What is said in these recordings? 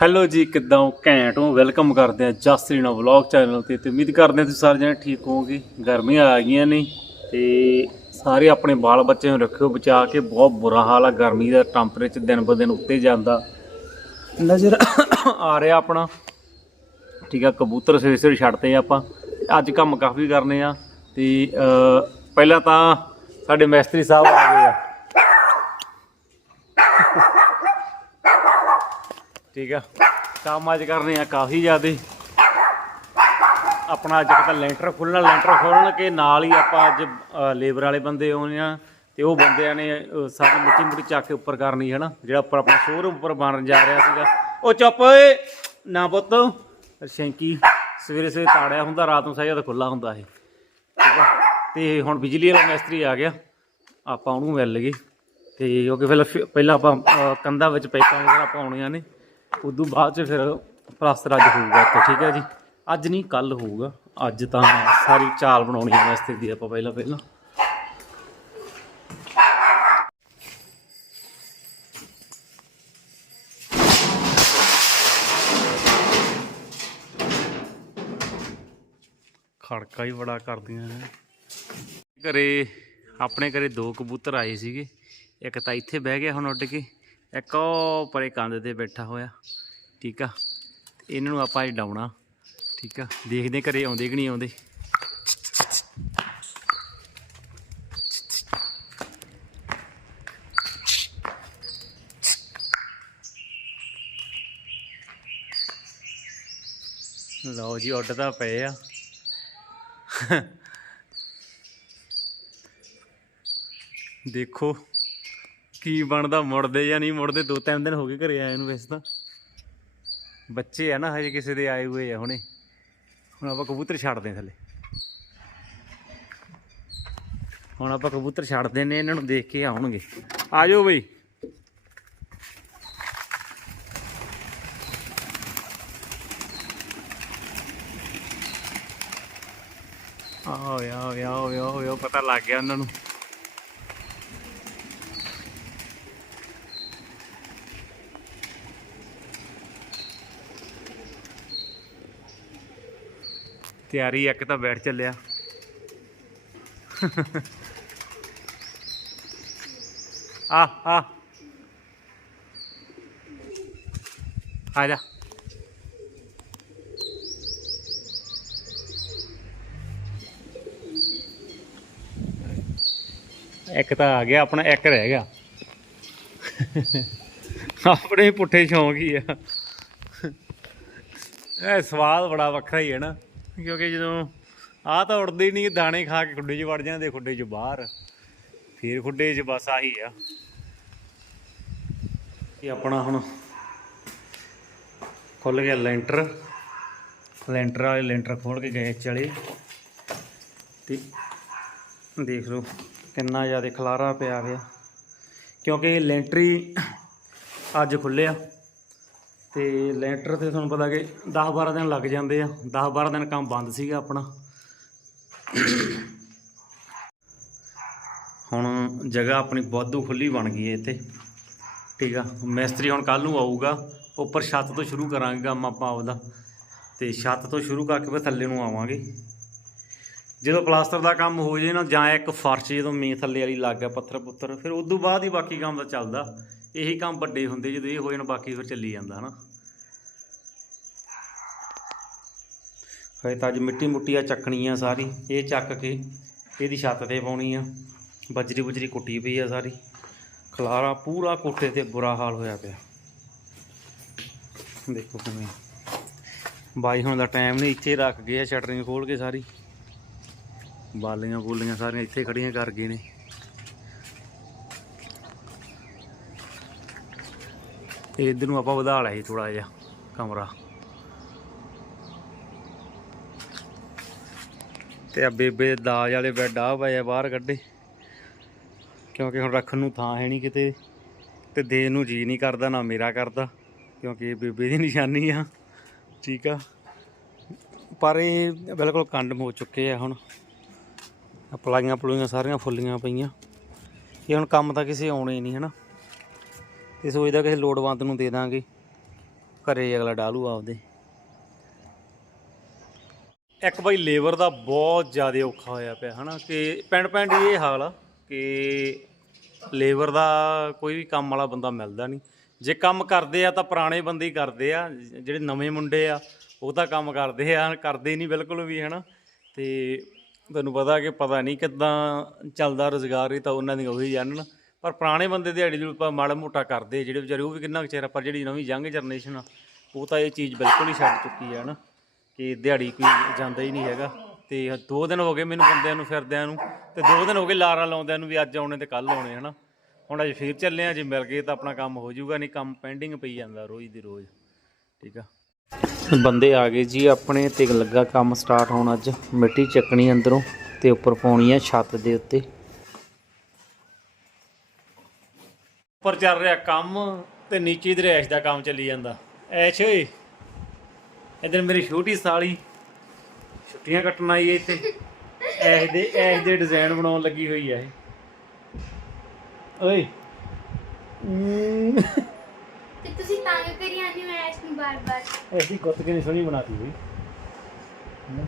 Hello ਜੀ, ਕਿੱਦਾਂ ਹੋ? ਘੈਂਟ ਹੋ? ਵੈਲਕਮ ਕਰਦੇ ਆ ਜਸਰੀਨਾ ਵਲੌਗ ਚੈਨਲ ਤੇ ਤੇ ਉਮੀਦ ਕਰਦੇ ਆ ਤੁਸੀਂ ਸਾਰੇ ਜਣੇ ਠੀਕ ਹੋਵੋਗੇ। ਗਰਮੀਆਂ ਆ ਗਈਆਂ ਨੇ ਤੇ ਸਾਰੇ ਆਪਣੇ ਬਾਲ ਬੱਚੇ ਨੂੰ ਰੱਖਿਓ ਬਚਾ ਕੇ। ਬਹੁਤ ਬੁਰਾ ਹਾਲ ਆ, ਗਰਮੀ ਦਾ ਟੈਂਪਰੇਚਰ ਦਿਨ ਬ ਦਿਨ ਉੱਤੇ ਜਾਂਦਾ। ਨਜ਼ਰ ਆ ਰਿਹਾ ਆਪਣਾ। ਠੀਕ ਆ, ਕਬੂਤਰ ਸਵੇਰੇ ਸਵੇਰੇ ਛੱਡਦੇ ਛੱਡਤੇ ਆਪਾਂ। ਅੱਜ ਕੰਮ ਕਾਫੀ ਕਰਨੇ ਆ ਤੇ ਪਹਿਲਾਂ ਤਾਂ ਸਾਡੇ ਮਿਸਤਰੀ ਸਾਹਿਬ ਆ ਗਏ ਆ। ਠੀਕ ਆ। ਕੰਮ ਅੱਜ ਕਰਨੇ ਆ ਕਾਫੀ ਜ਼ਿਆਦੇ। ਆਪਣਾ ਅੱਜ ਤਾਂ ਲੈਂਟਰ ਖੁੱਲਣਾ ਲੈਂਟਰ ਖੋਲਣ ਕੇ ਨਾਲ ਹੀ ਆਪਾਂ ਅੱਜ ਲੇਬਰ ਵਾਲੇ ਬੰਦੇ ਆਉਣੇ ਆ ਤੇ ਉਹ ਬੰਦਿਆਂ ਨੇ ਅ, ਸਾਰੀ ਮਿੱਟੀ ਮੁੱਟੀ ਚੱਕ ਕੇ ਉੱਪਰ ਕਰਨੀ ਹੈ ਨਾ ਜਿਹੜਾ ਉੱਪਰ ਆਪਣਾ ਸ਼ੋਰੂਮ ਉੱਪਰ ਬਣਨ ਜਾ ਰਿਹਾ ਸੀਗਾ। ਉਹ ਚੁੱਪ ਓਏ! ਨਾ ਪੁੱਤ। ਸ਼ੈਂਕੀ ਸਵੇਰੇ ਸਵੇਰੇ ਤਾੜਿਆ ਹੁੰਦਾ ਰਾਤ ਨੂੰ ਸਾਜਾ ਤਾਂ ਖੁੱਲਾ ਹੁੰਦਾ ਇਹ। ਠੀਕ ਆ। ਤੇ ਹੁਣ ਬਿਜਲੀ ਵਾਲਾ ਮਿਸਤਰੀ ਆ ਗਿਆ। ਆਪਾਂ ਉਹਨੂੰ ਮਿਲ ਲਈਏ। ਤੇ ਕਿਉਂਕਿ ਫਿਰ ਫਿਰ- ਪਹਿਲਾਂ ਆਪਾਂ ਕੰਧਾਂ ਵਿੱਚ ਪਾਈਪਾਂ ਵਗੈਰਾ ਪਾਉਣੀਆਂ ਨੇ। ਉਦੋਂ ਬਾਅਦ ਚ ਫਿਰ ਪਲਾਸਟਰ ਅੱਜ ਹੋਊਗਾ ਇੱਥੇ, ਠੀਕ ਹੈ ਜੀ? ਅੱਜ ਨਹੀਂ ਕੱਲ ਹੋਊਗਾ। ਅੱਜ ਤਾਂ ਸਾਰੀ ਚਾਲ ਬਣਾਉਣੀ ਹੈ ਵਾਸਤੇ ਦੀ ਆਪਾਂ ਪਹਿਲਾਂ ਪਹਿਲਾਂ। ਖੜਕਾ ਹੀ ਬੜਾ ਕਰਦੀਆਂ ਨੇ। ਘਰੇ, ਆਪਣੇ ਘਰੇ ਦੋ ਕਬੂਤਰ ਆਏ ਸੀਗੇ। ਇੱਕ ਤਾਂ ਇੱਥੇ ਬਹਿ ਗਿਆ ਹੁਣ ਉੱਡ ਕੇ। ਇੱਕ ਉਹ ਪਰੇ ਕੰਧ ਤੇ ਬੈਠਾ ਹੋਇਆ, ਠੀਕ ਆ। ਇਹਨਾਂ ਨੂੰ ਆਪਾਂ ਅੱਜ ਡਾਉਣਾ, ਠੀਕ ਆ। ਦੇਖਦੇ ਘਰੇ ਆਉਂਦੇ ਕਿ ਨਹੀਂ ਆਉਂਦੇ। ਲਓ ਜੀ, ਉੱਡ ਤਾਂ ਪਏ ਆ। ਦੇਖੋ। ਕੀ ਬਣਦਾ, ਮੁੜਦੇ ਜਾਂ ਨਹੀਂ ਮੁੜਦੇ, ਦੋ ਤਿੰਨ ਦਿਨ ਹੋ ਗਏ ਘਰੇ ਆਏ ਨੂੰ ਵੈਸੇ ਤਾਂ। ਬੱਚੇ ਆ ਨਾ, ਹਜੇ ਕਿਸੇ ਦੇ ਆਏ ਹੋਏ ਆ ਹੁਣੇ। ਹੁਣ ਆਪਾਂ ਕਬੂਤਰ ਛੱਡਦੇ ਥੱਲੇ। ਹੁਣ ਆਪਾਂ ਕਬੂਤਰ ਛੱਡਦੇ ਨੇ ਇਹਨਾਂ ਨੂੰ ਦੇਖ ਕੇ ਆਉਣਗੇ। ਆ ਜਾਓ ਬਈ। ਆਓ ਆਓ ਆਓ ਆਓ ਆਓ ਪਤਾ ਲੱਗ ਗਿਆ ਉਹਨਾਂ ਨੂੰ। ਤਿਆਰੀ ਇੱਕ ਤਾਂ ਬੈਠ ਚੱਲਿਆ। ਆ ਆ। ਆ ਜਾ। ਇੱਕ ਤਾਂ ਆ ਗਿਆ, ਆਪਣਾ ਇੱਕ ਰਹਿ ਗਿਆ। ਆਪਣੇ ਪੁੱਠੇ ਸ਼ੌਂਕ ਹੀ ਆ। ਇਹ ਸਵਾਦ ਬੜਾ ਵੱਖਰਾ ਹੀ ਹੈ ਨਾ। ਕਿਉਂਕਿ ਜਦੋਂ ਆ ਤਾਂ ਉੜਦੇ ਨਹੀਂ ਦਾਣੇ ਖਾ ਕੇ ਖੁੱਡੇ 'ਚ ਵੜ ਜਾਂਦੇ, ਖੁੱਡੇ 'ਚ ਬਾਹਰ। ਫਿਰ ਖੁੱਡੇ 'ਚ ਬਸ ਆਹੀ ਆ। ਇਹ ਆਪਣਾ ਹੁਣ ਖੁੱਲ ਗਿਆ ਲੈਂਟਰ। ਲੈਂਟਰ ਵਾਲੇ ਲੈਂਟਰ ਖੋਲ ਕੇ ਗਏ ਚਲੇ ਤੇ ਦੇਖ ਲਓ ਕਿੰਨਾ ਜ਼ਿਆਦਾ ਖਲਾਰਾ ਪਿਆ ਗਿਆ। ਕਿਉਂਕਿ ਲੈਂਟਰੀ ਅੱਜ ਖੁੱਲਿਆ ਤੇ ਲੈਂਟਰ ਤੇ ਤੁਹਾਨੂੰ ਪਤਾ ਕਿ 10 12 ਦਿਨ ਲੱਗ ਜਾਂਦੇ ਆ। 10 12 ਦਿਨ ਕੰਮ ਬੰਦ ਸੀਗਾ ਆਪਣਾ। ਹੁਣ ਜਗ੍ਹਾ ਆਪਣੀ ਵਾਧੂ ਖੁੱਲੀ ਬਣ ਗਈ ਹੈ ਇੱਥੇ। ਠੀਕ ਆ, ਮਿਸਤਰੀ ਹੁਣ ਕੱਲ ਨੂੰ ਆਊਗਾ। ਉੱਪਰ ਛੱਤ ਤੋਂ ਸ਼ੁਰੂ ਕਰਾਂਗੇ ਕੰਮ ਆਪਾਂ ਆਪਦਾ। ਤੇ ਛੱਤ ਤੋਂ ਸ਼ੁਰੂ ਕਰਕੇ ਫਿਰ ਥੱਲੇ ਨੂੰ ਆਵਾਂਗੇ। ਜਦੋਂ ਪਲਾਸਟਰ ਦਾ ਕੰਮ ਹੋ ਜੇ ਨਾ ਜਾਂ ਇੱਕ ਫਰਸ਼ ਜਦੋਂ ਮੀਂਹ ਥੱਲੇ ਵਾਲੀ ਲੱਗ ਗਿਆ ਪੱਥਰ ਪੁੱਤਰ ਫਿਰ ਉਦੋਂ ਬਾਅਦ ਹੀ ਬਾਕੀ ਕੰਮ ਦਾ ਚੱਲਦਾ। ਇਹੀ ਕੰਮ ਵੱਡੇ ਹੁੰਦੇ ਜਦੋਂ ਇਹ ਹੋ ਜਾਣ, ਬਾਕੀ ਫਿਰ ਚੱਲੀ ਜਾਂਦਾ, ਹਨਾ। ਹਏ ਤਾਂ ਅੱਜ ਮਿੱਟੀ ਮੁੱਟੀ ਆ ਚੱਕਣੀ ਆ ਸਾਰੀ, ਇਹ ਚੱਕ ਕੇ ਇਹਦੀ ਛੱਤ ਤੇ ਪਾਉਣੀ ਆ। ਬਜਰੀ ਬੁਜਰੀ ਕੁੱਟੀ ਪਈ ਆ ਸਾਰੀ। ਖਲਾਰਾ ਪੂਰਾ ਕੋਠੇ ਤੇ ਬੁਰਾ ਹਾਲ ਹੋਇਆ ਪਿਆ। ਦੇਖੋ ਕਿਵੇਂ। ਬਾਈ ਹੁਣ ਦਾ ਟਾਈਮ ਨਹੀਂ, ਇੱਥੇ ਰੱਖ ਗਏ ਆ, ਸ਼ਟਰਿੰਗ ਖੋਲ ਕੇ ਸਾਰੀ। ਬਾਲੀਆਂ ਬੂਲੀਆਂ ਸਾਰੀਆਂ ਇੱਥੇ ਖੜੀਆਂ ਕਰ ਗਏ ਨੇ। ਤੇ ਇਧਰ ਨੂੰ ਆਪਾਂ ਵਧਾ ਲਿਆ ਸੀ ਥੋੜਾ ਜਿਹਾ ਕਮਰਾ। ਤੇ ਆ ਬੇਬੇ ਦਾਜ ਵਾਲੇ ਬੈੱਡ ਆ ਪਏ ਆ ਬਾਹਰ ਕੱਢੇ। ਕਿਉਂਕਿ ਹੁਣ ਰੱਖਣ ਨੂੰ ਥਾਂ ਹੈ ਨਹੀਂ ਕਿਤੇ। ਤੇ ਦੇਣ ਨੂੰ ਜੀ ਨਹੀਂ ਕਰਦਾ, ਨਾ ਮੇਰਾ ਕਰਦਾ, ਕਿਉਂਕਿ ਇਹ ਬੇਬੇ ਦੀ ਨਿਸ਼ਾਨੀ ਆ। ਠੀਕ ਆ। ਪਰ ਇਹ ਬਿਲਕੁਲ ਕੰਡ ਹੋ ਚੁੱਕੇ ਆ ਹੁਣ। ਪਲਾਈਆਂ ਪਲੂਈਆਂ ਸਾਰੀਆਂ ਫੁੱਲੀਆਂ ਪਈਆਂ। ਇਹ ਹੁਣ ਕੰਮ ਤਾਂ ਕਿਸੇ ਆਉਣੇ ਹੀ ਨਹੀਂ, ਹਨਾ? ਇਹ ਸੋਚਦਾ ਕਿਸੇ ਲੋੜਵੰਦ ਨੂੰ ਦੇ ਦਾਂਗੇ। ਘਰੇ ਅਗਲਾ ਡਾਲੂ ਆਪਦੇ। ਇੱਕ ਬਈ ਲੇਬਰ ਦਾ ਬਹੁਤ ਜ਼ਿਆਦਾ ਔਖਾ ਹੋਇਆ ਪਿਆ, ਹਨਾ? ਕਿ ਪਿੰਡ ਪਿੰਡ ਇਹ ਹਾਲ ਆ ਕਿ ਲੇਬਰ ਦਾ ਕੋਈ ਵੀ ਕੰਮ ਵਾਲਾ ਬੰਦਾ ਮਿਲਦਾ ਨਹੀਂ। ਜੇ ਕੰਮ ਕਰਦੇ ਆ ਤਾਂ ਪੁਰਾਣੇ ਬੰਦੇ ਹੀ ਕਰਦੇ ਆ, ਜਿਹੜੇ ਨਵੇਂ ਮੁੰਡੇ ਆ, ਉਹ ਤਾਂ ਕੰਮ ਕਰਦੇ ਆ, ਕਰਦੇ ਨਹੀਂ ਬਿਲਕੁਲ ਵੀ, ਹਨਾ? ਤੇ ਤੁਹਾਨੂੰ ਪਤਾ ਕਿ ਪਤਾ ਨਹੀਂ ਕਿੱਦਾਂ ਚੱਲਦਾ ਰੋਜ਼ਗਾਰ ਇਹ ਤਾਂ ਉਹਨਾਂ ਦੀ ਉਹੀ ਜਾਣਨ ਪਰ ਪੁਰਾਣੇ ਬੰਦੇ ਦਿਹਾੜੀ ਦੇ ਆਪਾਂ ਮਾੜਾ ਮੋਟਾ ਕਰਦੇ ਜਿਹੜੇ ਵਿਚਾਰੇ ਉਹ ਵੀ ਕਿੰਨਾ ਕੁ ਚਿਰ ਪਰ ਜਿਹੜੀ ਨਵੀਂ ਯੰਗ ਜਨਰੇਸ਼ਨ ਆ, ਉਹ ਤਾਂ ਇਹ ਚੀਜ਼ ਬਿਲਕੁਲ ਹੀ ਛੱਡ ਚੁੱਕੀ ਹੈ ਨਾ ਕਿ ਦਿਹਾੜੀ ਕੋਈ ਜਾਂਦਾ ਹੀ ਨਹੀਂ ਹੈਗਾ। ਤੇ ਦੋ ਦਿਨ ਹੋ ਗਏ ਮੈਨੂੰ ਬੰਦਿਆਂ ਨੂੰ, ਫਿਰਦਿਆਂ ਨੂੰ, ਤੇ ਦੋ ਦਿਨ ਹੋ ਗਏ ਲਾਰਾਂ ਲਾਉਂਦਿਆਂ ਨੂੰ ਵੀ ਅੱਜ ਆਉਣੇ ਤੇ ਕੱਲ ਆਉਣੇ ਹਨਾ। ਹੁਣ ਅੱਜ ਫੇਰ ਚੱਲੇ ਆ, ਜੇ ਮਿਲ ਗਏ ਤਾਂ ਆਪਣਾ ਕੰਮ ਹੋ ਜਾਊਗਾ, ਨਹੀਂ ਕੰਮ ਪੈਂਡਿੰਗ ਪਈ ਜਾਂਦਾ ਰੋਜ਼ ਦੀ ਰੋਜ਼, ਠੀਕ ਆ। ਬੰਦੇ ਆ ਗਏ ਜੀ ਆਪਣੇ ਤੇ ਲੱਗਾ ਕੰਮ ਸਟਾਰਟ ਹੋਣ ਅੱਜ, ਮਿੱਟੀ ਚੱਕਣੀ ਅੰਦਰੋਂ ਤੇ ਉੱਪਰ ਪਾਉਣੀ ਆ ਛੱਤ ਦੇ ਉੱਤੇ। ਉੱਪਰ ਚੱਲ ਰਿਹਾ ਕੰਮ ਤੇ ਨੀਚੇ ਦੀ ਰੈਸ਼ ਦਾ ਕੰਮ ਚੱਲੀ ਜਾਂਦਾ। ਐਸ਼ ਓਏ ਇਧਰ ਮੇਰੀ ਛੋਟੀ ਸਾਲੀ ਛੁੱਟੀਆਂ ਕੱਟਣ ਆਈ ਹੈ ਇੱਥੇ। ਐਸ਼ ਦੇ ਐਸ਼ ਦੇ ਡਿਜ਼ਾਈਨ ਬਣਾਉਣ ਲੱਗੀ ਹੋਈ ਹੈ ਇਹ। ਓਏ। ਤੇ ਤੁਸੀਂ ਤੰਗ ਕਰੀ ਆਨੀ ਮੈਂ ਐਸ ਨੂੰ ਬਾਰ-ਬਾਰ। ਐਸੀ ਗੁੱਤ ਕਿੰਨੀ ਸੋਹਣੀ ਬਣਾਤੀ ਹਨਾ।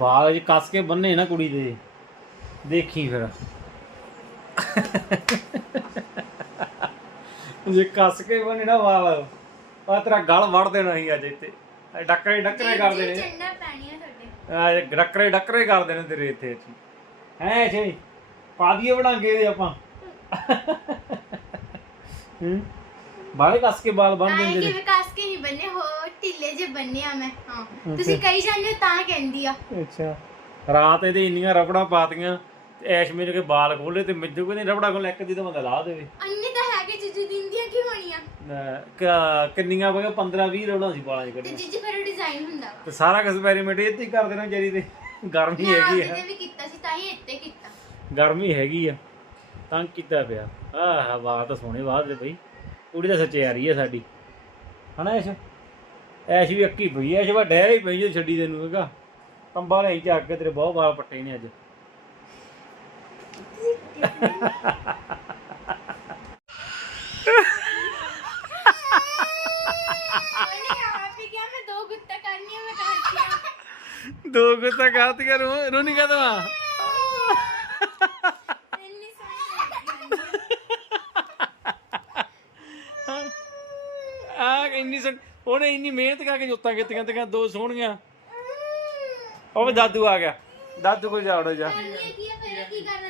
ਬਾਲ ਜੇ ਕੱਸ ਕੇ ਬੰਨੇ ਨਾ ਕੁੜੀ ਦੇ ਦੇਖੀ ਫਿਰ। ਜੇ ਕੱਸ ਕੇ ਬੰਨੇ ਨਾ ਵਾਲ ਆ ਤੇਰਾ ਗਲ ਵੜ ਦੇਣਾ ਸੀ ਅੱਜ ਇੱਥੇ। ਇਹ ਡੱਕਰੇ ਡੱਕਰੇ ਕਰ ਦੇਣੇ ਚੰਡਾ ਪੈਣੀਆਂ ਤੁਹਾਡੇ। ਆ ਡੱਕਰੇ ਡੱਕਰੇ ਕਰ ਦੇਣੇ ਤੇਰੇ ਇੱਥੇ ਅੱਛੀ ਹੈ ਛੇ ਪਾ ਦਈਏ ਬਣਾਂਗੇ ਇਹਦੇ ਆਪਾਂ। ਹੂੰ। ਬਾਲੇ ਕੱਸ ਕੇ ਬਾਲ ਬੰਨ ਦਿੰਦੇ ਨੇ। ਕਿਵੇਂ ਕੱਸ ਕੇ ਨਹੀਂ ਬੰਨੇ ਹੋ ਢਿੱਲੇ ਜੇ ਬੰਨੇ ਆ ਮੈਂ। ਹਾਂ। ਤੁਸੀਂ ਕਹੀ ਜਾਂਦੇ ਹੋ ਤਾਂ ਕਹਿੰਦੀ ਆ। ਅੱਛਾ। ਰਾਤ ਇਹਦੇ ਇੰਨੀਆਂ ਰਬੜਾਂ ਪਾਤੀਆਂ। ਐਸ਼ ਮੇਰੇ ਕੇ ਬਾਲ ਖੋਲੇ ਤੇ ਮੈਨੂੰ ਕੋਈ ਨਹੀਂ ਰਬੜਾ ਕੋਲ ਇੱਕ ਦੀ ਤਾਂ ਬੰਦਾ ਲਾ ਦੇਵੇ। ਅੰਨੇ ਤਾਂ ਹੈਗੇ ਜੀਜੂ ਦਿੰਦੀਆਂ ਕੀ ਹੋਣੀਆਂ? ਅਹ ਕ- ਕਿੰਨੀਆਂ ਬਗਾ 15 20 ਰਬੜਾਂ ਸੀ ਬਾਲਾਂ 'ਚ ਤੇ ਕੱਢੀਆਂ ਜੀਜੂ ਫਿਰ ਡਿਜ਼ਾਈਨ ਹੁੰਦਾ ਵਾ। ਤੇ ਸਾਰਾ ਐਕਸਪੈਰੀਮੈਂਟ ਤੇ ਹੀ ਕਰ ਦੇਣਾ ਜਰੀ ਤੇ ਗਰਮੀ ਮੈਂ ਹੈਗੀ ਆ। ਤੇ ਵੀ ਕੀਤਾ ਸੀ ਤਾਂ ਹੀ ਇੱਥੇ ਕੀਤਾ। ਗਰਮੀ ਹੈਗੀ ਆ। ਤਾਂ ਕੀਤਾ ਪਿਆ। ਆਹ ਬਾਤ ਤਾਂ ਸੋਹਣੇ ਬਾਤ ਦੇ ਬਈ। ਕੁੜੀ ਤਾਂ ਸੱਚੇ ਆ ਰਹੀ ਹੈ ਸਾਡੀ। ਹਨਾ ਐਸ਼? ਐਸ਼ ਵੀ ਅੱਕੀ ਪਈ ਐਸ਼ ਵਾ ਡਹਿ ਹੀ ਪਈ ਜੇ ਛੱਡੀ ਤੈਨੂੰ ਹੈਗਾ। ਕੰਬਾ ਲੈ ਚੱਕ ਕੇ ਤੇਰੇ ਬਹੁਤ ਵਾਲ ਪੱਟੇ ਨੇ ਅੱਜ ਉਹਨੇ ਆਪ ਹੀ ਕਿਹਾ ਮੈਂ ਦੋ ਗੁੱਤਾ ਕਰਨੀਆਂ ਕਰਤੀਆਂ ਰੋਣੀ ਕਦੋਂ ਆ ਇੰਨੀ ਸੋਹਣੀ ਉਹਨੇ ਇੰਨੀ ਮਿਹਨਤ ਕਰਕੇ ਜੁੱਤਾਂ ਕੀਤੀਆਂ ਤੇ ਦੋ ਸੋਹਣੀਆਂ। ਉਹ ਵੀ ਦਾਦੂ ਆ ਗਿਆ। ਦਾਦੂ ਕੋਲ ਜਾੜੋ ਜਾ। ਕਰਨੀ ਕੀ ਕਰਨਾ?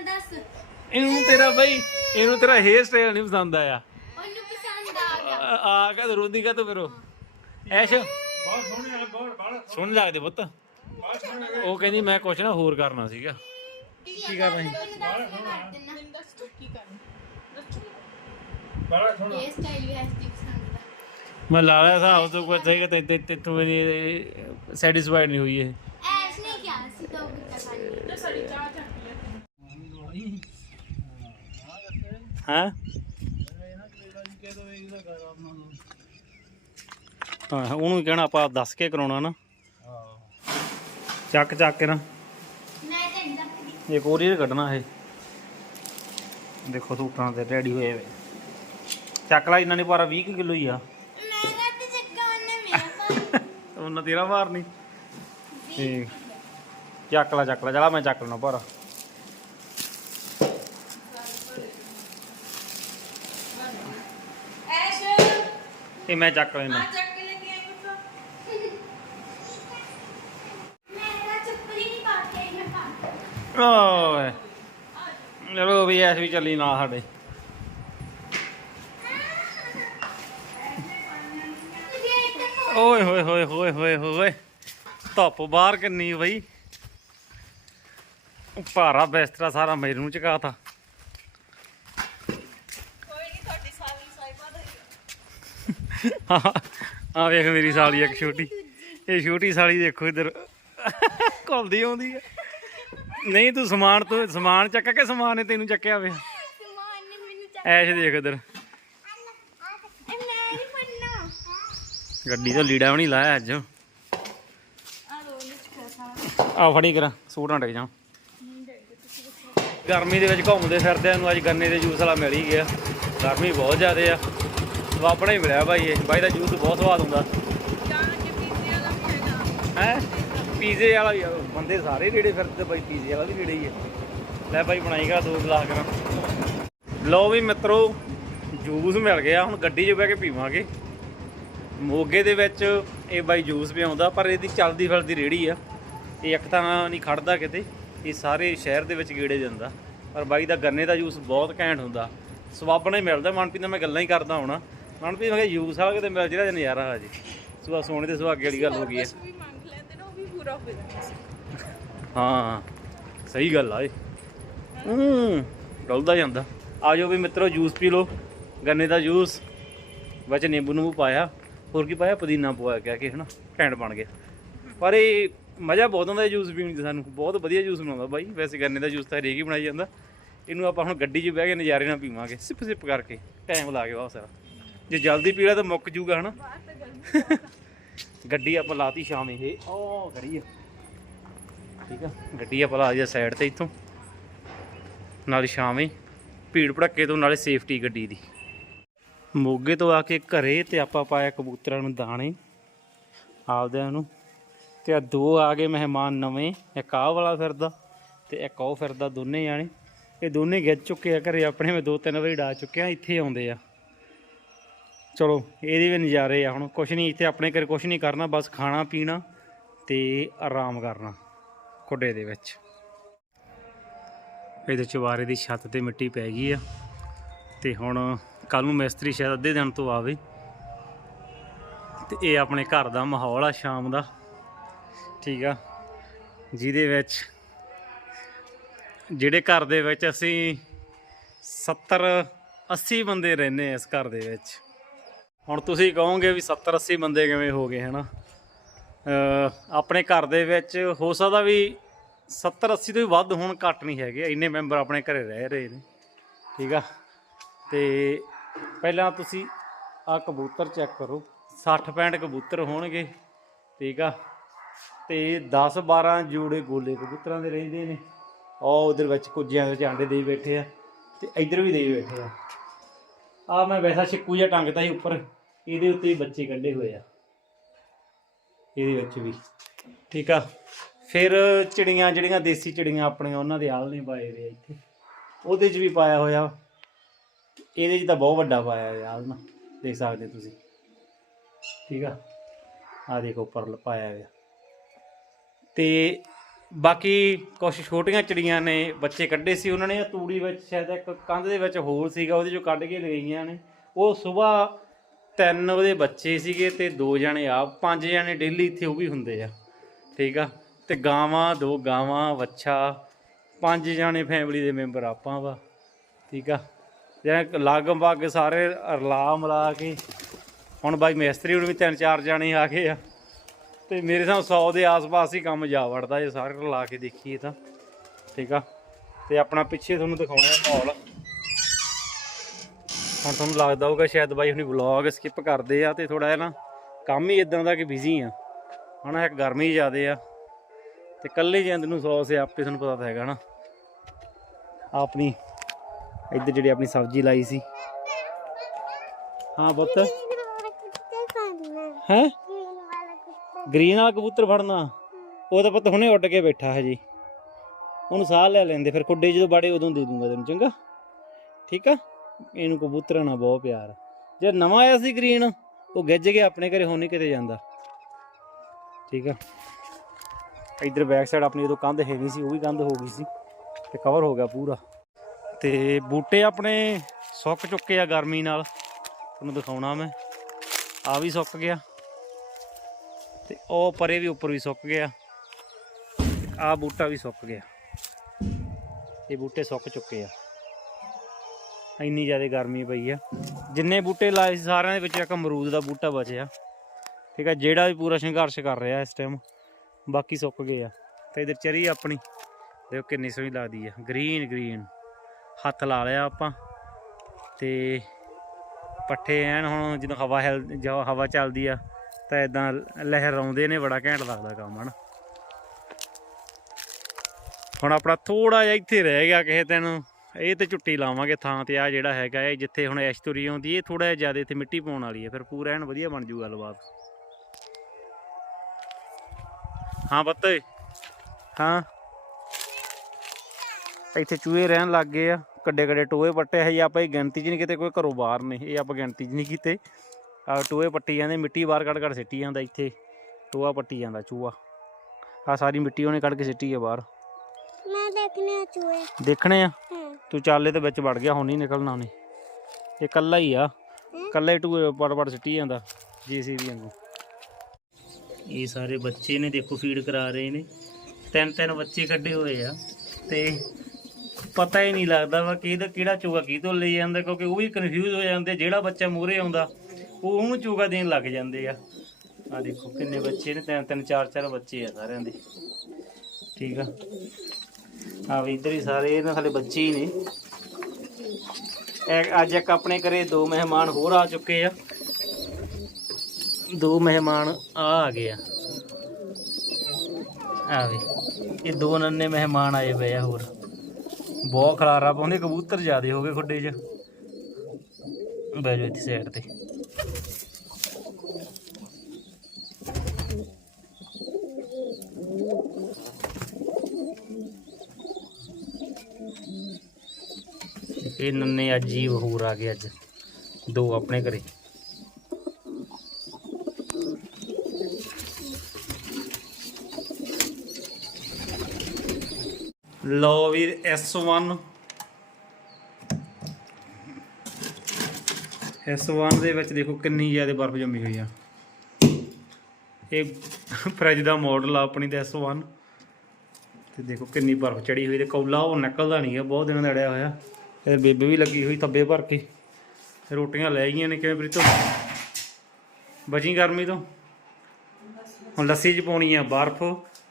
ਇਹਨੂੰ ਤੇਰਾ ਬਈ ਇਹਨੂੰ ਤੇਰਾ ਹੇਅਰ ਸਟਾਈਲ ਨਹੀਂ ਪਸੰਦ ਆਇਆ। ਉਹਨੂੰ ਪਸੰਦ ਆ ਗਿਆ। ਆ ਆ ਕਾ ਰੋਂਦੀ ਕਾ ਤੂੰ ਫਿਰ ਉਹ। ਐਸ਼। ਬਹੁਤ ਸੋਹਣੇ ਆ ਬਹੁਤ ਬੜਾ ਸੋਹਣੇ। ਲੱਗਦੇ ਪੁੱਤ। ਉਹ ਕਹਿੰਦੀ ਮੈਂ ਕੁਛ ਨਾ ਹੋਰ ਕਰਨਾ ਸੀਗਾ। ਕੀ ਕਰਨਾ ਸੀ ਉਹਨੂੰ ਦੱਸ ਮੈਂ ਕਰ ਦਿੰਨਾ। ਇਹ ਸਟਾਈਲ ਵੀ ਐਸਟੀ ਪਸੰਦ ਦਾ ਮੈਂ ਲਾ ਲਿਆ ਹਿਸਾਬ ਤੋਂ ਕੋਈ ਸਹੀ ਤੇ ਤੇ ਤੇ ਤੂੰ ਸੈਟੀਸਫਾਈਡ ਨਹੀਂ ਹੋਈ ਇਹ। ਐਸ ਨੇ ਕਿਹਾ ਸੀ ਦੋ ਗੁੱਤਾ ਕਰਨੀ ਹਾਂ? ਹਾਂ ਉਹਨੂੰ ਕਹਿਣਾ ਆਪਾਂ ਦੱਸ ਕੇ ਕਰਾਉਣਾ ਨਾ। ਚੱਕ ਚੱਕ ਕੇ ਨਾ। ਮੈਂ ਤਾਂ ਇੰਦਾ ਕੱਢਣਾ ਇਹ। ਦੇਖੋ ਸੂਟਾਂ ਤੇ ਰੈਡੀ ਹੋਏ ਵੇ। ਚੱਕ ਲਾ ਇਹਨਾਂ ਨੇ ਪਾਰਾ 20 ਕਿਲੋ ਹੀ ਆ। ਉਹਨਾਂ ਤੇਰਾ ਮਾਰਨੀ ਤੇ ਚੱਕ ਲਾ ਚੱਕ ਲਾ, ਚਲਾ ਮੈਂ ਚੱਕ ਲੈਣਾ ਭਾਰਾ ਐਸ਼ ਇਹ ਮੈਂ ਚੱਕ ਲੈਣਾ ਚੱਕ ਕੇ ਲੈ ਕੇ ਆਈ ਪੁੱਤ। ਮੇਰਾ ਚੱਪਲੀ ਨਹੀਂ ਪਾ ਕੇ ਮੈਂ ਪਾ ਓਏ ਚਲੋ ਵੀ ਐਸ ਵੀ ਚੱਲੀ ਨਾਲ ਸਾਡੇ। ਓਏ ਹੋਏ ਹੋਏ ਹੋਏ ਹੋਏ ਹੋਏ। ਧੁੱਪ ਬਾਹਰ ਕਿੰਨੀ ਬਈ। ਭਾਰਾ ਬਿਸਤਰਾ ਸਾਰਾ ਮੈਨੂੰ ਚਕਾਤਾ ਆ ਵੇਖ ਮੇਰੀ ਸਾਲੀ ਇੱਕ ਛੋਟੀ। ਇਹ ਛੋਟੀ ਸਾਲੀ ਦੇਖੋ ਇਧਰ। ਘੁਲਦੀ ਆਉਂਦੀ ਆ। ਨਹੀਂ, ਤੂੰ ਸਮਾਨ ਤੋਂ ਸਮਾਨ ਚੱਕ ਕੇ ਸਮਾਨ ਨੇ ਤੈਨੂੰ ਚੱਕਿਆ ਵੇ। ਸਮਾਨ ਨੇ ਮੈਨੂੰ ਚੱਕ ਐਸ਼ ਦੇਖ ਇਧਰ। ਗੱਡੀ ਦਾ ਲੀੜਾ ਵੀ ਨਹੀਂ ਲਾਇਆ ਅੱਜ। ਆ ਫੜੀ ਕਰਾਂ, ਸੂਟ ਨਾ ਡਿੱਗ ਜਾ ਗਰਮੀ ਦੇ ਵਿੱਚ ਘੁੰਮਦੇ ਫਿਰਦੇ ਨੂੰ ਅੱਜ ਗੰਨੇ ਦੇ ਜੂਸ ਵਾਲਾ ਮਿਲ ਹੀ ਗਿਆ। ਗਰਮੀ ਬਹੁਤ ਜ਼ਿਆਦਾ ਆ। ਸਵਾਬਣਾ ਹੀ ਮਿਲਿਆ ਬਾਈ ਇਹ। ਬਾਈ ਦਾ ਜੂਸ ਬਹੁਤ ਸਵਾਦ ਹੁੰਦਾ। ਹੈ? ਪੀਜ਼ੇ ਵਾਲਾ ਵੀ ਆ, ਬੰਦੇ ਸਾਰੇ ਨੇੜੇ ਫਿਰਦੇ ਬਾਈ ਪੀਜ਼ੇ ਵਾਲਾ ਵੀ ਨੇੜੇ ਹੀ ਹੈ ਲੈ ਭਾਈ ਬਣਾਈਗਾ ਦੋ ਗਲਾਸ ਕਰਾਂ ਲਓ ਵੀ ਮਿੱਤਰੋ ਜੂਸ ਮਿਲ ਗਿਆ। ਹੁਣ ਗੱਡੀ 'ਚ ਬਹਿ ਕੇ ਪੀਵਾਂਗੇ। ਮੋਗੇ ਦੇ ਵਿੱਚ ਇਹ ਬਾਈ ਜੂਸ ਵੀ ਆਉਂਦਾ ਪਰ ਇਹਦੀ ਚੱਲਦੀ ਫਿਰਦੀ ਰੇੜੀ ਆ। ਇਹ ਇੱਕ ਤਾਂ ਨਹੀਂ ਖੜਦਾ ਕਿਤੇ। ਇਹ ਸਾਰੇ ਸ਼ਹਿਰ ਦੇ ਵਿੱਚ ਗੇੜੇ ਦਿੰਦਾ। ਪਰ ਬਾਈ ਦਾ ਗੰਨੇ ਦਾ ਜੂਸ ਬਹੁਤ ਘੈਂਟ ਹੁੰਦਾ। ਸਵਾਬਣਾ ਹੀ ਮਿਲਦਾ। ਮਨਪ੍ਰੀਤ ਨਾਲ ਮੈਂ ਗੱਲਾਂ ਹੀ ਕਰਦਾ ਹੋਣਾ। ਮਨਪ੍ਰੀਤ ਮੈਂ ਕਿਹਾ ਜੂਸ ਵਾਲਾ ਕਿਤੇ ਮਿਲ ਜਿਹੜਾ ਨਜ਼ਾਰਾ ਆ ਜੀ ਸੁਆ ਸੋਨੇ ਦੇ ਸੁਹਾਗੇ ਵਾਲੀ ਗੱਲ ਹੋ ਗਈ ਹੈ। ਵੀ ਮੰਗ ਲੈਂਦੇ ਨਾ ਉਹ ਵੀ ਪੂਰਾ ਹੋ ਜਾਂਦਾ। ਸੀ ਹਾਂ ਸਹੀ ਗੱਲ ਆ ਏ ਹੂੰ ਡੁੱਲਦਾ ਜਾਂਦਾ। ਆ ਜਾਓ ਵੀ ਮਿੱਤਰੋ ਜੂਸ ਪੀ ਲਓ। ਗੰਨੇ ਦਾ ਜੂਸ। ਵਿੱਚ ਨਿੰਬੂ ਨੂੰ ਪਾਇਆ। ਹੋਰ ਕੀ ਪਾਇਆ? ਪੁਦੀਨਾ ਪਵਾਇਆ ਕਹਿ ਕੇ ਹਨਾ? ਘੈਂਟ ਬਣ ਗਿਆ। ਪਰ ਇਹ ਮਜ਼ਾ ਬਹੁਤ ਆਉਂਦਾ ਜੂਸ ਪੀਣ 'ਚ ਸਾਨੂੰ। ਬਹੁਤ ਵਧੀਆ ਜੂਸ ਬਣਾਉਂਦਾ ਬਾਈ। ਵੈਸੇ ਗੰਨੇ ਦਾ ਜੂਸ ਤਾਂ ਹੀ ਬਣਾਈ ਜਾਂਦਾ। ਇਹਨੂੰ ਆਪਾਂ ਹੁਣ ਗੱਡੀ 'ਚ ਬਹਿ ਕੇ ਨਜ਼ਾਰੇ ਨਾਲ ਪੀਵਾਂਗੇ। ਸਿਪ ਸਿਪ ਕਰਕੇ। ਟਾਈਮ ਲਾ ਕੇ ਬਹੁਤ ਸਾਰਾ। ਜੇ ਜਲਦੀ ਪੀ ਲਿਆ ਤਾਂ ਮੁੱਕ ਜੂਗਾ ਹਨਾ? ਗੱਡੀ ਆਪਾਂ ਲਾਤੀ ਸ਼ਾਮ ਇਹ। ਉਹ ਖੜੀ ਆ ਠੀਕ ਆ? ਗੱਡੀ ਆਪਾਂ ਲਾ ਦਿਆ ਸਾਈਡ ਤੇ ਇੱਥੋਂ। ਨਾਲ ਸ਼ਾਮੇ। ਭੀੜ ਭੜੱਕੇ ਤੋਂ ਨਾਲੇ ਸੇਫਟੀ ਗੱਡੀ ਦੀ। ਮੋਗੇ ਤੋਂ ਆ ਕੇ ਘਰੇ ਤੇ ਆਪਾਂ ਪਾਇਆ ਕਬੂਤਰਾਂ ਨੂੰ ਦਾਣੇ। ਆਪਦਿਆਂ ਨੂੰ। ਤੇ ਆ ਦੋ ਆ ਗਏ ਮਹਿਮਾਨ ਨਵੇਂ। ਇੱਕ ਆਹ ਵਾਲਾ ਫਿਰਦਾ ਤੇ ਇੱਕ ਉਹ ਫਿਰਦਾ ਦੋਨੇ ਜਾਣੇ। ਇਹ ਦੋਨੇ ਗਿੱਜ ਚੁੱਕੇ ਆ ਘਰੇ। ਆਪਣੇ ਮੈਂ ਦੋ ਤਿੰਨ ਵਾਰੀ ਡਾ ਚੁੱਕਿਆ ਇੱਥੇ ਆਉਂਦੇ ਆ। ਚਲੋ, ਇਹਦੇ ਵੀ ਨਜ਼ਾਰੇ ਆ ਹੁਣ। ਕੁਛ ਨਹੀਂ, ਇੱਥੇ ਆਪਣੇ ਘਰ ਕੁਛ ਨਹੀਂ ਕਰਨਾ, ਬਸ ਖਾਣਾ, ਪੀਣਾ ਤੇ ਆਰਾਮ ਕਰਨਾ ਕੁੱਡੇ ਦੇ ਵਿੱਚ। ਇਹਦੇ ਚਵਾਰੇ ਦੀ ਛੱਤ ਤੇ ਮਿੱਟੀ ਪੈ ਗਈ ਆ ਤੇ ਹੁਣ ਕੱਲ ਨੂੰ ਮਿਸਤਰੀ ਸ਼ਾਇਦ ਅੱਧੇ ਦਿਨ ਤੋਂ ਆਵੇ। ਤੇ ਇਹ ਆਪਣੇ ਘਰ ਦਾ ਮਾਹੌਲ ਆ ਸ਼ਾਮ ਦਾ, ਠੀਕ ਆ? ਜਿਹਦੇ ਵਿੱਚ ਜਿਹੜੇ ਘਰ ਦੇ ਵਿੱਚ ਅਸੀਂ 70 80 ਬੰਦੇ ਰਹਿੰਦੇ ਆ ਇਸ ਘਰ ਦੇ ਵਿੱਚ। ਹੁਣ ਤੁਸੀਂ ਕਹੋਗੇ ਵੀ 70 80 ਬੰਦੇ ਕਿਵੇਂ ਹੋ ਗਏ, ਹਨਾ? ਅ ਆਪਣੇ ਘਰ ਦੇ ਵਿੱਚ ਹੋ ਸਕਦਾ ਵੀ 70 80 ਤੋਂ ਵੀ ਵੱਧ ਹੁਣ ਘੱਟ ਨਹੀਂ ਹੈਗੇ, ਇੰਨੇ ਮੈਂਬਰ ਆਪਣੇ ਘਰੇ ਰਹਿ ਰਹੇ ਨੇ, ਠੀਕ ਆ? ਤੇ ਪਹਿਲਾਂ ਤੁਸੀਂ ਆ ਕਬੂਤਰ ਚੈੱਕ ਕਰੋ 60 65 ਕਬੂਤਰ ਹੋਣਗੇ, ਠੀਕ ਆ? ਤੇ 10 12 ਜੋੜੇ ਗੋਲੇ ਕਬੂਤਰਾਂ ਦੇ ਰਹਿੰਦੇ ਨੇ ਉਹ ਉਧਰ ਵਿੱਚ ਕੁੱਜਿਆਂ ਦੇ ਵਿੱਚ ਆਂਡੇ ਦੇਈ ਬੈਠੇ ਆ, ਤੇ ਇੱਧਰ ਵੀ ਦੇਈ ਬੈਠੇ ਆ। ਆ ਮੈਂ ਵੈਸਾ ਛਿੱਕੂ ਜਿਹਾ ਟੰਗਤਾ ਸੀ ਉੱਪਰ, ਇਹਦੇ ਉੱਤੇ ਹੀ ਬੱਚੇ ਕੱਢੇ ਹੋਏ ਆ। ਇਹਦੇ ਵਿੱਚ ਵੀ, ਠੀਕ ਆ? ਫਿਰ ਚਿੜੀਆਂ, ਜਿਹੜੀਆਂ ਦੇਸੀ ਚਿੜੀਆਂ ਆਪਣੀਆਂ ਉਹਨਾਂ ਦੇ ਆਲ ਨੇ ਪਾਏ ਹੋਏ ਆ ਇੱਥੇ। ਉਹਦੇ 'ਚ ਵੀ ਪਾਇਆ ਹੋਇਆ। ਇਹਦੇ 'ਚ ਤਾਂ ਬਹੁਤ ਵੱਡਾ ਪਾਇਆ ਹੋਇਆ ਆਲ ਨਾ ਦੇਖ ਸਕਦੇ ਤੁਸੀਂ। ਠੀਕ ਆ? ਆ ਦੇਖੋ ਉੱਪਰ ਪਾਇਆ ਹੋਇਆ। ਤੇ ਬਾਕੀ ਕੁਝ ਛੋਟੀਆਂ ਚਿੜੀਆਂ ਨੇ, ਬੱਚੇ ਕੱਢੇ ਸੀ ਉਹਨਾਂ ਨੇ, ਆਹ ਤੂੜੀ ਵਿੱਚ ਸ਼ਾਇਦ ਇੱਕ ਕੰਧ ਦੇ ਵਿੱਚ ਹੋਲ ਸੀਗਾ, ਉਹਦੇ ਚੋਂ ਕੱਢ ਕੇ ਲਗਾਈਆਂ ਨੇ। ਉਹ ਸਵੇਰ ਤਿੰਨ ਉਹਦੇ ਬੱਚੇ ਸੀਗੇ ਤੇ ਦੋ ਜਣੇ ਆ ਪੰਜ ਜਣੇ ਡੇਲੀ ਇੱਥੇ ਉਹ ਵੀ ਹੁੰਦੇ ਆ, ਠੀਕ ਆ? ਤੇ ਗਾਵਾਂ, ਦੋ ਗਾਵਾਂ, ਵੱਛਾ, ਪੰਜ ਜਣੇ ਫੈਮਿਲੀ ਦੇ ਮੈਂਬਰ ਆਪਾਂ ਵਾ, ਠੀਕ ਆ? ਜਿਹੜੇ ਲਾਗਮ ਬਾਗ ਸਾਰੇ ਰਲਾ ਮਿਲਾ ਕੇ, ਹੁਣ ਬਾਈ ਮਿਸਤਰੀ ਹੁਣ ਵੀ ਤਿੰਨ ਚਾਰ ਜਣੇ ਆ ਗਏ ਆ। ਤੇ ਮੇਰੇ ਸਾਹ 100 ਦੇ ਆਸ-ਪਾਸ ਹੀ ਕੰਮ ਜਾ ਵੜਦਾ ਜੇ ਸਾਰੇ ਲਾ ਕੇ ਦੇਖੀਏ ਤਾਂ। ਠੀਕ ਆ? ਤੇ ਆਪਣਾ ਪਿੱਛੇ ਤੁਹਾਨੂੰ ਦਿਖਾਉਣਾ ਹੈ ਮਾਹੌਲ। ਹੁਣ ਤੁਹਾਨੂੰ ਲੱਗਦਾ ਹੋਊਗਾ ਸ਼ਾਇਦ ਬਾਈ ਹੁਣੀ ਵਲੌਗ ਸਕਿਪ ਕਰਦੇ ਆ ਤੇ ਥੋੜਾ ਜਿਹਾ ਨਾ ਕੰਮ ਹੀ ਇਦਾਂ ਦਾ ਕਿ ਬਿਜ਼ੀ ਆ। ਹਨਾ ਇੱਕ ਗਰਮੀ ਜ਼ਿਆਦੇ ਆ। ਤੇ ਕੱਲੇ ਜਿੰਦ ਨੂੰ ਸੌ ਸੇ ਆਪੇ ਤੁਹਾਨੂੰ ਪਤਾ ਤਾਂ ਹੈਗਾ ਨਾ। ਆਪਣੀ ਇੱਧਰ ਜਿਹੜੀ ਆਪਣੀ ਸਬਜ਼ੀ ਲਾਈ ਸੀ। ਹਾਂ ਪੁੱਤ। ਹੈ? ਗਰੀਨ ਵਾਲਾ ਕਬੂਤਰ ਫੜਨਾ, ਉਹ ਤਾਂ ਪੁੱਤ ਹੁਣੇ ਉੱਡ ਕੇ ਬੈਠਾ ਹੈ ਜੀ। ਉਹਨੂੰ ਸਾਹ ਲੈ ਲੈਂਦੇ, ਫਿਰ ਕੁੱਡੇ ਜਦੋਂ ਬਾੜੇ ਉਦੋਂ ਦੇ ਦੂੰਗਾ ਤੈਨੂੰ, ਚੰਗਾ? ਠੀਕ ਆ? ਇਹਨੂੰ ਕਬੂਤਰਾਂ ਨਾਲ ਬਹੁਤ ਪਿਆਰ ਜੇ ਨਵਾਂ ਆਇਆ ਸੀ ਗ੍ਰੀਨ, ਉਹ ਗਿੱਜ ਗਿਆ ਆਪਣੇ ਘਰੇ ਹੁਣ ਕਿਤੇ ਜਾਂਦਾ। ਠੀਕ ਆ? ਇਧਰ ਬੈਕ ਸਾਈਡ ਆਪਣੀ ਜਦੋਂ ਕੰਧ ਹੈਗੀ ਸੀ, ਉਹ ਵੀ ਕੰਧ ਹੋ ਗਈ ਸੀ, ਤੇ ਕਵਰ ਹੋ ਗਿਆ ਪੂਰਾ। ਤੇ ਬੂਟੇ ਆਪਣੇ ਸੁੱਕ ਚੁੱਕੇ ਆ ਗਰਮੀ ਨਾਲ, ਤੁਹਾਨੂੰ ਦਿਖਾਉਣਾ ਮੈਂ। ਆ ਵੀ ਸੁੱਕ ਗਿਆ। ਤੇ ਉਹ ਪਰੇ ਵੀ ਉੱਪਰ ਵੀ ਸੁੱਕ ਗਿਆ। ਆ ਬੂਟਾ ਵੀ ਸੁੱਕ ਗਿਆ। ਇਹ ਬੂਟੇ ਸੁੱਕ ਚੁੱਕੇ ਆ। ਇੰਨੀ ਜ਼ਿਆਦਾ ਗਰਮੀ ਪਈ ਆ। ਜਿੰਨੇ ਬੂਟੇ ਲਾਏ ਸੀ ਸਾਰਿਆਂ ਦੇ ਵਿੱਚ ਇੱਕ ਅਮਰੂਦ ਦਾ ਬੂਟਾ ਬਚਿਆ। ਠੀਕ ਆ, ਜਿਹੜਾ ਵੀ ਪੂਰਾ ਸੰਘਰਸ਼ ਕਰ ਰਿਹਾ ਇਸ ਟਾਈਮ ਬਾਕੀ ਸੁੱਕ ਗਏ ਆ ਤੇ ਇਧਰ ਚਰੀ ਆਪਣੀ, ਦੇਖੋ ਕਿੰਨੀ ਸੋਹਣੀ ਲੱਗਦੀ ਆ। ਗ੍ਰੀਨ ਗ੍ਰੀਨ ਹੱਥ ਲਾ ਲਿਆ ਆਪਾਂ। ਤੇ ਪੱਠੇ ਐਨ ਹੁਣ ਜਦੋਂ ਹਵਾ ਹਿਲ ਜੋ ਹਵਾ ਚੱਲਦੀ ਆ ਤਾਂ ਇਦਾਂ ਲਹਿਰਾਉਂਦੇ ਨੇ, ਬੜਾ ਘੈਂਟ ਲੱਗਦਾ ਕੰਮ, ਹਨ। ਹੁਣ ਆਪਣਾ ਥੋੜਾ ਜਿਹਾ ਇੱਥੇ ਰਹਿ ਗਿਆ ਕਿਸੇ ਤੈਨੂੰ ਇਹ ਤੇ ਝੁੱਟੀ ਲਾਵਾਂਗੇ ਥਾਂ ਤੇ ਆ ਜਿਹੜਾ ਹੈਗਾ ਇਹ, ਜਿੱਥੇ ਹੁਣ ਐਸ਼ ਤੁਰੀ ਆਉਂਦੀ, ਇਹ ਥੋੜਾ ਜ਼ਿਆਦਾ ਇੱਥੇ ਮਿੱਟੀ ਪਾਉਣ ਵਾਲੀ ਹੈ, ਫਿਰ ਪੂਰਾ ਐਨ ਵਧੀਆ ਬਣ ਜੂ ਗੱਲਬਾਤ। ਹਾਂ ਬੱਤੇ ਹਾਂ। ਇੱਥੇ ਚੂਹੇ ਰਹਿਣ ਲੱਗ ਗਏ ਆ ਕੱਡੇ ਕੱਡੇ ਟੋਏ ਪੱਟੇ ਹੈ ਆਪਾਂ ਇਹ ਗਿਣਤੀ 'ਚ ਨਹੀਂ ਕਿਤੇ ਕੋਈ ਘਰੋਂ ਬਾਹਰ ਨੇ, ਇਹ ਆਪਾਂ ਗਿਣਤੀ 'ਚ ਨਹੀਂ ਕੀਤੇ। ਆ ਟੋਏ ਪੱਟੀ ਜਾਂਦੇ ਮਿੱਟੀ ਬਾਹਰ ਕੱਢ ਕੱਢ ਸਿੱਟੀ ਜਾਂਦਾ ਇੱਥੇ। ਟੋਆ ਪੱਟੀ ਜਾਂਦਾ ਚੂਹਾ। ਆ ਸਾਰੀ ਮਿੱਟੀ ਉਹਨੇ ਕੱਢ ਕੇ ਸਿੱਟੀ ਆ ਬਾਹਰ। ਮੈਂ ਦੇਖਨੇ ਆ ਚੂਹੇ। ਦੇਖਣੇ ਆ? ਤੂੰ ਚਾਲੇ ਦੇ ਵਿੱਚ ਵੜ ਗਿਆ ਹੁਣ ਨਹੀਂ ਨਿਕਲਣਾ ਉਹਨੇ। ਇਹ ਕੱਲਾ ਹੀ ਆ। ਕੱਲਾ ਹੀ ਟੂਏ ਪੜ ਪੜ ਸਿੱਟੀ ਜਾਂਦਾ ਜੀਸੀਬੀ ਵਾਂਗੂ। ਇਹ ਸਾਰੇ ਬੱਚੇ ਨੇ ਦੇਖੋ ਫੀਡ ਕਰਾ ਰਹੇ ਨੇ। ਤਿੰਨ ਤਿੰਨ ਬੱਚੇ ਕੱਢੇ ਹੋਏ ਆ। ਤੇ ਪਤਾ ਹੀ ਨਹੀਂ ਲੱਗਦਾ ਵਾ ਕਿ ਇਹਦਾ ਕਿਹੜਾ ਚੋਗਾ ਕੀ ਤੋਂ ਲਈ ਜਾਂਦਾ ਕਿਉਂਕਿ ਉਹ ਵੀ ਕਨਫਿਊਜ਼ ਹੋ ਜਾਂਦੇ ਜਿਹੜਾ ਬੱਚਾ ਮੂਰੇ ਆਉਂਦਾ। ਉਹ ਉਹਨੂੰ ਚੋਗਾ ਦੇਣ ਲੱਗ ਜਾਂਦੇ ਆ। ਆ ਦੇਖੋ ਕਿੰਨੇ ਬੱਚੇ ਨੇ, ਤਿੰਨ ਤਿੰਨ, ਚਾਰ ਚਾਰ ਬੱਚੇ ਆ ਸਾਰਿਆਂ ਦੇ। ਠੀਕ ਆ। ਆ ਵੀ ਇੱਧਰ ਹੀ ਸਾਰੇ, ਇਹਨਾਂ ਸਾਡੇ ਬੱਚੇ ਹੀ ਨੇ। ਇਹ ਅੱਜ ਇੱਕ ਆਪਣੇ ਘਰੇ ਦੋ ਮਹਿਮਾਨ ਹੋਰ ਆ ਚੁੱਕੇ ਆ। ਦੋ ਮਹਿਮਾਨ ਆ ਆ ਗਏ ਆ। ਆ ਵੀ, ਇਹ ਦੋ ਨੰਨੇ ਮਹਿਮਾਨ ਆਏ ਪਏ ਆ ਹੋਰ। ਬਹੁਤ ਖਲਾਰਾ ਪਾਉਂਦੇ, ਕਬੂਤਰ ਜ਼ਿਆਦੇ ਹੋ ਗਏ ਖੁੱਡੇ 'ਚ। ਬਹਿ ਇੱਥੇ ਸਾਈਡ ਤੇ। ਇਹ ਨੰਨੇ ਅੱਜ ਹੀ ਹੋਰ ਆ ਗਏ ਅੱਜ। ਦੋ ਆਪਣੇ ਘਰੇ। ਲੋ ਵੀ S1 S1 ਦੇ ਵਿੱਚ ਦੇਖੋ ਕਿੰਨੀ ਜ਼ਿਆਦਾ ਬਰਫ਼ ਜੰਮੀ ਹੋਈ ਆ। ਇਹ ਫਰਿੱਜ ਦਾ ਮਾਡਲ ਆ ਆਪਣੀ ਤੇ S1 ਤੇ ਦੇਖੋ ਕਿੰਨੀ ਬਰਫ਼ ਚੜੀ ਹੋਈ ਤੇ ਕੌਲਾ ਉਹ ਨਿਕਲਦਾ ਨਹੀਂ ਆ, ਬਹੁਤ ਦਿਨਾਂ ਦਾ ਅੜਿਆ ਹੋਇਆ। ਇਹ ਬੇਬੇ ਵੀ ਲੱਗੀ ਹੋਈ ਥੱਬੇ ਭਰ ਕੇ। ਰੋਟੀਆਂ ਲੈ ਗਈਆਂ ਨੇ, ਕਿਵੇਂ ਪ੍ਰੀਤੋ? ਬਚੀ ਗਰਮੀ ਤੋਂ? ਹੁਣ ਲੱਸੀ ਚ ਪਾਉਣੀ ਆ, ਬਰਫ਼।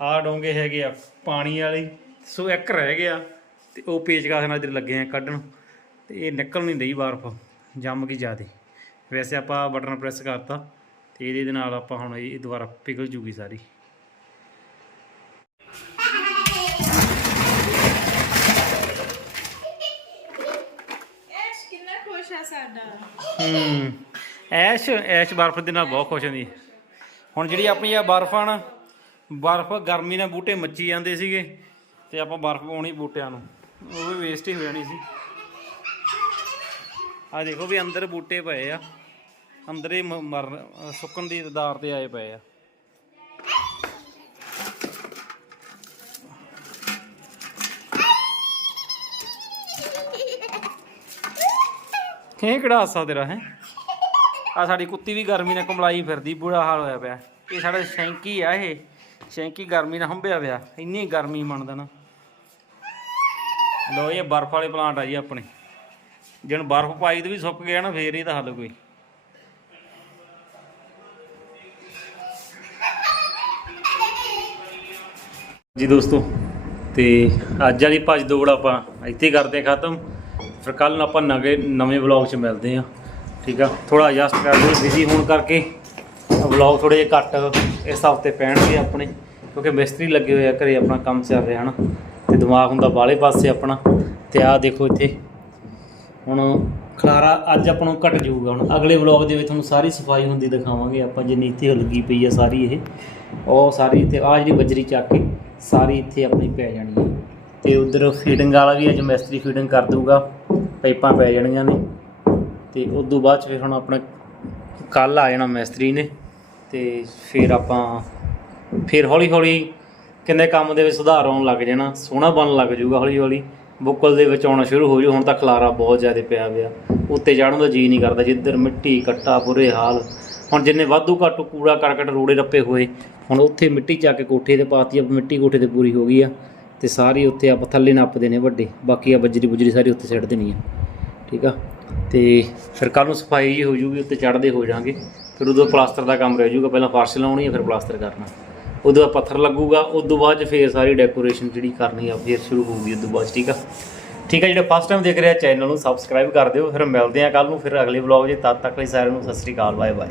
ਆ ਡੋਂਗੇ ਹੈਗੇ ਆ, ਪਾਣੀ ਵਾਲੇ। ਸੋ ਇੱਕ ਰਹਿ ਗਿਆ, ਤੇ ਉਹ ਪੇਚਕਸ ਨਾਲ ਇੱਧਰ ਲੱਗੇ ਆ ਕੱਢਣ। ਤੇ ਇਹ ਨਿਕਲ ਨਹੀਂ ਰਹੀ ਬਰਫ਼, ਜੰਮ ਗਈ ਜ਼ਿਆਦੇ। ਵੈਸੇ ਆਪਾਂ ਬਟਨ ਪ੍ਰੈਸ ਕਰਤਾ, ਤੇ ਇਹਦੇ ਨਾਲ ਆਪਾਂ ਹੁਣ ਇਹ ਦੁਬਾਰਾ ਪਿਘਲ ਜੂਗੀ ਸਾਰੀ ਐਸ਼ ਕਿੰਨਾ ਖੁਸ਼ ਆ ਸਾਡਾ ਹੂੰ। ਐਸ਼ ਐਸ਼ ਬਰਫ਼ ਦੇ ਨਾਲ ਬਹੁਤ ਖੁਸ਼ ਹੁੰਦੀ। ਹੁਣ ਜਿਹੜੀ ਆਪਣੀ ਆ ਬਰਫ਼ ਆ ਨਾ, ਬਰਫ਼ ਗਰਮੀ ਨਾਲ ਬੂਟੇ ਮੱਚੀ ਜਾਂਦੇ ਸੀਗੇ, ਤੇ ਆਪਾਂ ਬਰਫ਼ ਪਾਉਣੀ ਬੂਟਿਆਂ ਨੂੰ। ਉਹ ਵੀ ਵੇਸਟ ਹੀ ਹੋ ਜਾਣੀ ਸੀ। ਆ ਦੇਖੋ ਵੀ ਅੰਦਰ ਬੂਟੇ ਪਏ ਆ। ਅੰਦਰ ਹੀ ਮ- ਮਰਨ, ਸੁੱਕਣ ਦੀ ਦਾਰ ਤੇ ਆਏ ਪਏ ਆ। ਇਹ ਕਿਹੜਾ ਹਾਸਾ ਤੇਰਾ, ਹੈ? ਆ ਸਾਡੀ ਕੁੱਤੀ ਵੀ ਗਰਮੀ ਨਾਲ ਕਮਲਾਈ ਫਿਰਦੀ, ਬੁਰਾ ਹਾਲ ਹੋਇਆ ਪਿਆ। ਇਹ ਸਾਡਾ ਸ਼ੈਂਕੀ ਆ ਇਹ। ਸ਼ੈਂਕੀ ਗਰਮੀ ਨਾਲ ਹੰਭਿਆ ਪਿਆ। ਇੰਨੀ ਗਰਮੀ ਮੰਨਦਾ ਨਾ। ਲੋ ਇਹ ਬਰਫ਼ ਵਾਲੇ ਪਲਾਂਟ ਆ ਜੀ ਆਪਣੇ। ਜਣ ਬਰਫ਼ ਪਾਈ ਤੇ ਵੀ ਸੁੱਕ ਗਿਆ ਨਾ, ਫੇਰ ਹੀ ਹੱਲ ਕੋਈ। ਜੀ ਦੋਸਤੋ, ਤੇ ਅੱਜ ਵਾਲੀ ਭੱਜ ਦੌੜ ਆਪਾਂ ਇੱਥੇ ਕਰਦੇ ਖਤਮ। ਫਿਰ ਕੱਲ ਨੂੰ ਆਪਾਂ ਨਵੇਂ ਨਵੇਂ ਵਲੌਗ 'ਚ ਮਿਲਦੇ ਹਾਂ। ਠੀਕ ਆ? ਥੋੜਾ ਐਡਜਸਟ ਕਰ ਲਈ ਬਿਜ਼ੀ ਹੋਣ ਕਰਕੇ। ਵਲੌਗ ਥੋੜੇ ਜਿਹੇ ਘੱਟ ਇਸ ਹਫ਼ਤੇ ਪੈਣਗੇ ਆਪਣੇ, ਕਿਉਂਕਿ ਮਿਸਤਰੀ ਲੱਗੇ ਹੋਏ ਆ, ਘਰੇ ਆਪਣਾ ਕੰਮ ਚੱਲ ਰਿਹਾ ਹਨਾ। ਤੇ ਦਿਮਾਗ ਹੁੰਦਾ ਬਾਹਲੇ ਪਾਸੇ ਆਪਣਾ। ਤੇ ਆਹ ਦੇਖੋ ਇੱਥੇ। ਹੁਣ ਖਲਾਰਾ ਅੱਜ ਆਪਾਂ ਨੂੰ ਘਟ ਜਾਊਗਾ ਹੁਣ। ਅਗਲੇ ਵਲੌਗ ਦੇ ਵਿੱਚ ਤੁਹਾਨੂੰ ਸਾਰੀ ਸਫ਼ਾਈ ਹੁੰਦੀ ਦਿਖਾਵਾਂਗੇ। ਆਪਾਂ ਜਿੰਨੀ ਇੱਥੇ ਲੱਗੀ ਪਈ ਆ ਸਾਰੀ ਇਹ। ਉਹ ਸਾਰੀ ਇੱਥੇ ਆ ਜਿਹੜੀ ਬਜਰੀ ਚੱਕ ਕੇ ਸਾਰੀ ਇੱਥੇ ਆਪਣੀ ਪੈ ਜਾਣੀ ਹੈ ਤੇ ਉਧਰ ਫੀਡਿੰਗ ਵਾਲਾ ਵੀ ਅੱਜ ਮਿਸਤਰੀ ਫੀਡਿੰਗ ਕਰ ਦੂਗਾ ਪਾਈਪਾਂ ਪੈ ਜਾਣੀਆਂ ਨੇ। ਤੇ ਉਸ ਤੋਂ ਬਾਅਦ 'ਚ ਫਿਰ ਹੁਣ ਆਪਣਾ ਕੱਲ ਆ ਜਾਣਾ ਮਿਸਤਰੀ ਨੇ। ਤੇ ਫਿਰ ਆਪਾਂ ਫਿਰ ਹੌਲੀ ਹੌਲੀ ਕਿੰਨੇ ਕੰਮ ਦੇ ਵਿੱਚ ਸੁਧਾਰ ਆਉਣ ਲੱਗ ਜਾਣਾ। ਸੋਹਣਾ ਬਣਨ ਲੱਗ ਜਾਊਗਾ ਹੌਲੀ ਹੌਲੀ ਬੁੱਕਲ ਦੇ ਵਿੱਚ ਆਉਣਾ ਸ਼ੁਰੂ ਹੋ ਜੂ ਹੁਣ ਤਾਂ ਖਲਾਰਾ ਬਹੁਤ ਜ਼ਿਆਦਾ ਪਿਆ ਪਿਆ। ਉੱਤੇ ਚੜ੍ਹਨ ਦਾ ਜੀ ਨਹੀਂ ਕਰਦਾ, ਜਿੱਧਰ ਮਿੱਟੀ, ਕੱਟਾ, ਬੁਰੇ ਹਾਲ। ਹੁਣ ਜਿੰਨੇ ਵਾਧੂ ਘਾਟੂ ਕੂੜਾ ਕਰਕਟ ਰੋੜੇ ਰੱਪੇ ਹੋਏ, ਹੁਣ ਉੱਥੇ ਮਿੱਟੀ ਚੱਕ ਕੇ ਕੋਠੇ ਤੇ ਪਾਤੀ ਆ ਮਿੱਟੀ ਕੋਠੇ ਤੇ ਪੂਰੀ ਹੋ ਗਈ ਆ। ਤੇ ਸਾਰੀ ਉੱਥੇ ਆਪਾਂ ਥੱਲੇ ਨੱਪਦੇ ਨੇ ਵੱਡੇ ਬਾਕੀ ਆ ਬਜਰੀ ਬੁਜਰੀ ਸਾਰੀ ਉੱਤੇ ਸਿੱਟ ਦੇਣੀ ਆ। ਠੀਕ ਆ? ਤੇ ਫਿਰ ਕੱਲ ਨੂੰ ਸਫ਼ਾਈ ਜੀ ਹੋ ਜੂਗੀ ਉੱਤੇ ਚੜ੍ਹਦੇ ਹੋ ਜਾਾਂਗੇ। ਫਿਰ ਉਦੋਂ ਪਲਾਸਟਰ ਦਾ ਕੰਮ ਰਹਿ ਜੂਗਾ ਪਹਿਲਾਂ ਫਰਸ਼ ਲਾਉਣੀ ਆ ਫਿਰ ਪਲਾਸਟਰ ਕਰਨਾ। ਉਦੋਂ ਬਾਅਦ ਪੱਥਰ ਲੱਗੂਗਾ ਉਦੋਂ ਬਾਅਦ 'ਚ ਫਿਰ ਸਾਰੀ ਡੈਕੋਰੇਸ਼ਨ ਜਿਹੜੀ ਕਰਨੀ ਆ ਫਿਰ ਸ਼ੁਰੂ ਹੋਊਗੀ ਉਦੋਂ ਬਾਅਦ 'ਚ, ਠੀਕ ਆ? ਠੀਕ ਆ ਜਿਹੜਾ ਫਸਟ ਟਾਈਮ ਦੇਖ ਰਿਹਾ ਚੈਨਲ ਨੂੰ ਸਬਸਕ੍ਰਾਈਬ ਕਰ ਦਿਓ। ਫਿਰ ਮਿਲਦੇ ਆ ਕੱਲ ਨੂੰ ਫਿਰ ਅਗਲੇ ਵਲੌਗ 'ਚ। ਤਦ ਤੱਕ ਲਈ ਸਾਰਿਆਂ ਨੂੰ ਸਤਿ ਸ੍ਰੀ ਅਕਾਲ ਬਾਏ ਬਾਏ